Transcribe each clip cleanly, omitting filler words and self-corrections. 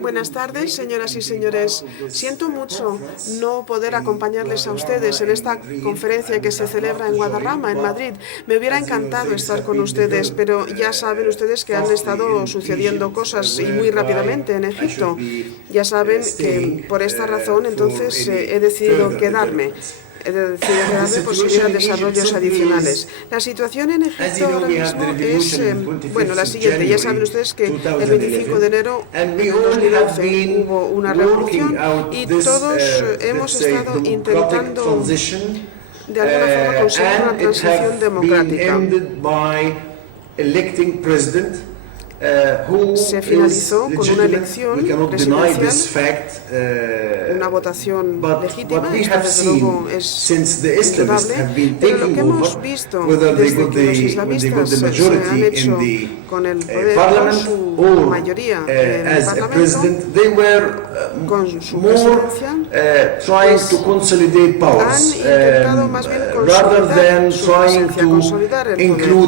Buenas tardes, señoras y señores. Siento mucho no poder acompañarles a ustedes en esta conferencia que se celebra en Guadarrama, en Madrid. Me hubiera encantado estar con ustedes, pero ya saben ustedes que han estado sucediendo cosas y muy rápidamente en Egipto. Ya saben que por esta razón entonces he decidido quedarme. Por si hubiera desarrollos adicionales. La situación en Egipto ahora mismo es la siguiente. Ya saben ustedes que el 25 de enero de 2011 hubo una revolución y todos hemos estado intentando de alguna forma conseguir una transición democrática. Se finalizó con una elección presidencial, una votación legítima, esto desde luego es indudable, pero lo que hemos visto desde que los islamistas se han hecho con el poder, con su mayoría en el Parlamento, con su presidencia, han intentado más bien consolidar su presencia, consolidar el poder.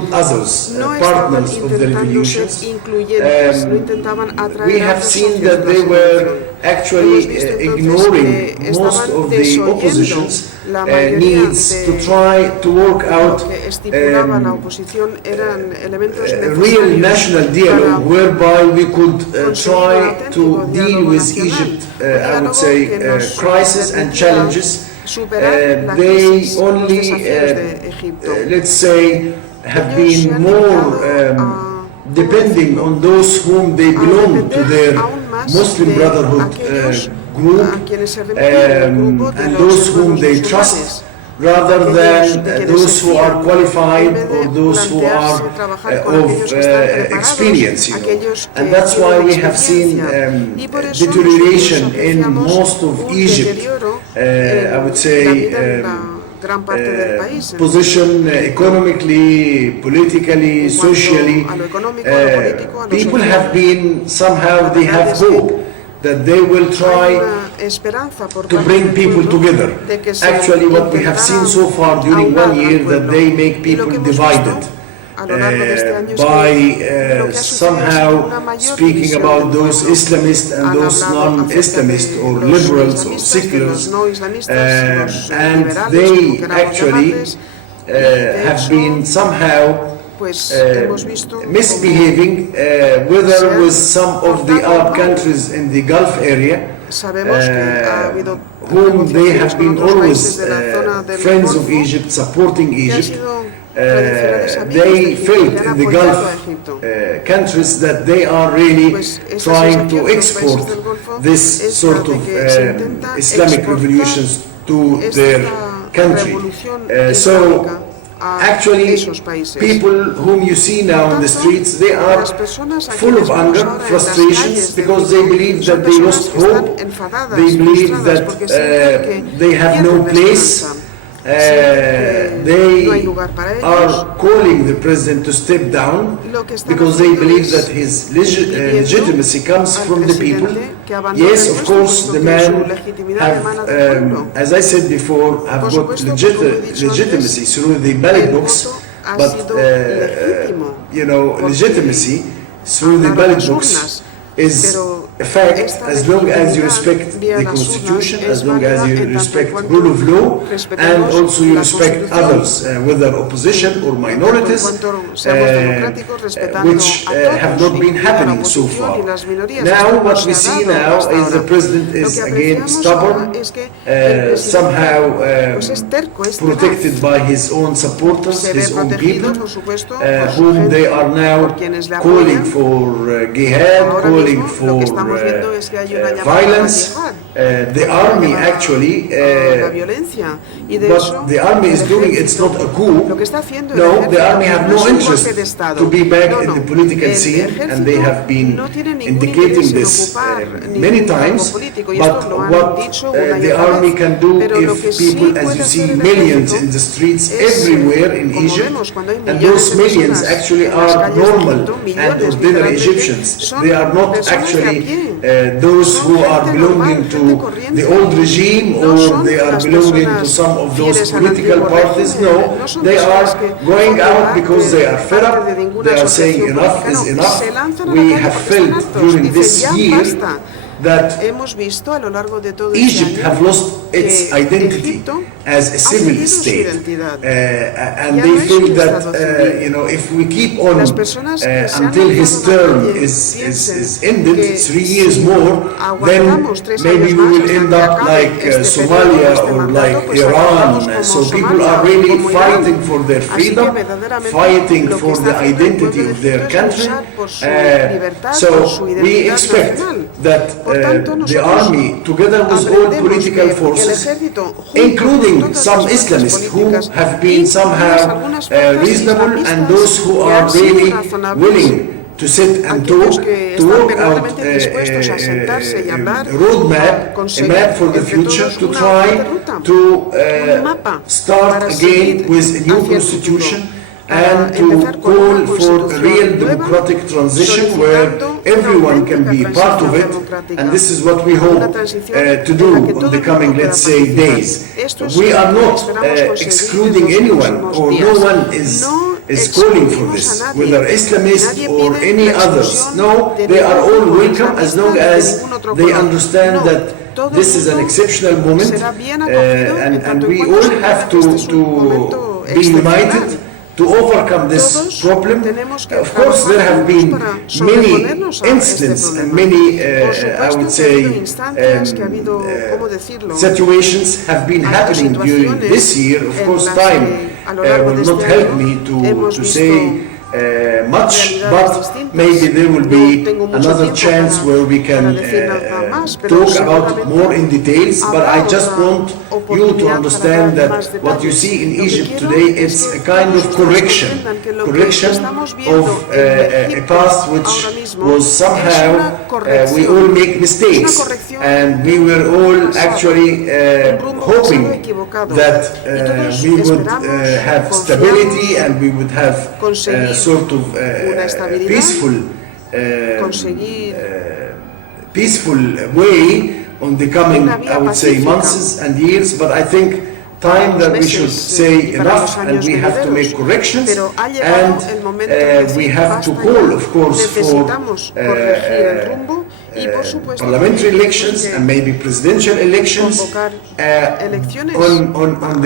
No estaban intentando ser incluyentes, no intentaban atraer a los socios de la revolución. Hemos visto entonces que estaban desoyendo la mayoría de lo que estipulaba la oposición eran elementos necesarios para conseguir un auténtico diálogo nacional, un diálogo que nos permitiera superar la crisis, los desafíos de Egipto. Ellos se han dedicado depending on those whom they belong to their Muslim Brotherhood group and those whom they trust, rather than those who are qualified or those who are of experience. And that's why we have seen deterioration in most of Egypt, I would say, position economically, politically, socially. People have been, somehow they have hope that they will try to bring people together. Actually, what we have seen so far during 1 year, that they make people divided. By somehow speaking about those Islamists and those non-Islamists or liberals or seculars, and they actually have been somehow misbehaving, whether with some of the Arab countries in the Gulf area, whom they have been always friends of Egypt, supporting Egypt. They felt in the Gulf countries that they are really trying to export this sort of Islamic revolutions to their country. So actually, people whom you see now in the streets, they are full of anger, frustrations, because they believe that they lost hope, they believe that they have no place. They are calling the president to step down because they believe that his legitimacy comes from the people. Yes, of course, the man have, as I said before, have got legitimacy through the ballot box, but legitimacy through the ballot box is a fact as long as you respect the Constitution, as long as you respect rule of law, and also you respect others, whether opposition or minorities, which have not been happening so far. Now what we see now is the president is again stubborn, somehow protected by his own supporters, his own people, whom they are now calling for jihad, calling for violence. The army actually, what the army is doing, it's not a coup. No, the army have no interest to be back in the political scene, and they have been indicating this many times. But what the army can do, if people, as you see, millions in the streets everywhere in Egypt, and those millions actually are normal and ordinary Egyptians. They are not actually those who are belonging to the old regime or they are belonging to some of those political parties. No, they are going out because they are fed up. They are saying enough is enough. We have felt during this year that Egypt have lost its identity as a civil state, and they feel that if we keep on until his term is ended, 3 years more, then maybe we will end up like Somalia or like Iran. So people are really fighting for their freedom, fighting for the identity of their country. So we expect that the army, together with all political forces, including some Islamists who have been somehow reasonable and those who are really willing to sit and talk, to work out a roadmap, a map for the future, to try to start again with a new constitution and to call for a real democratic transition where everyone can be part of it, and this is what we hope to do on the coming, let's say, days. We are not excluding anyone, or no one is calling for this, whether Islamist or any others. No, they are all welcome as long as they understand that this is an exceptional moment, and we all have to be united to overcome this problem. Of course, there have been many incidents and many, I would say, situations have been happening during this year. Of course, time will not help me to say much, but maybe there will be another chance where we can talk about more in details. But I just want you to understand that what you see in Egypt today is a kind of correction of a past which was somehow, we all make mistakes, and we were all actually hoping that we would have stability and we would have sort of peaceful way on the coming, I would say, months and years. But I think time that we should say enough, and we have to make corrections, and we have to call, of course, for parliamentary elections and maybe presidential elections on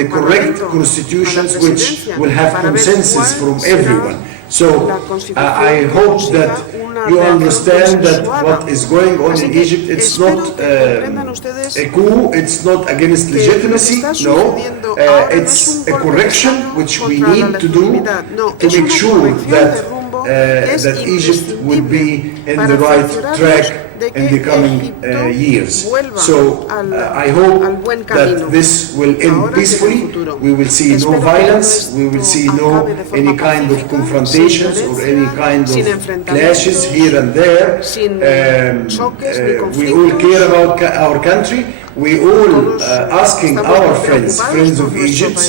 the correct constitutions which will have consensus from everyone. So I hope that you understand that what is going on in Egypt, it's not a coup, it's not against legitimacy, no, it's a correction which we need to do to make sure that Egypt will be in the right track in the coming years. So I hope that this will end peacefully. We will see no violence, we will see no any kind of confrontations or any kind of clashes here and there. We all care about our country. We all asking our friends of Egypt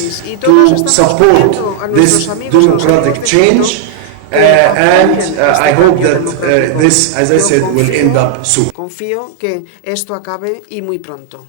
to support this democratic change. And I hope that this, as I said, will end up soon. Confío que esto acabe y muy pronto.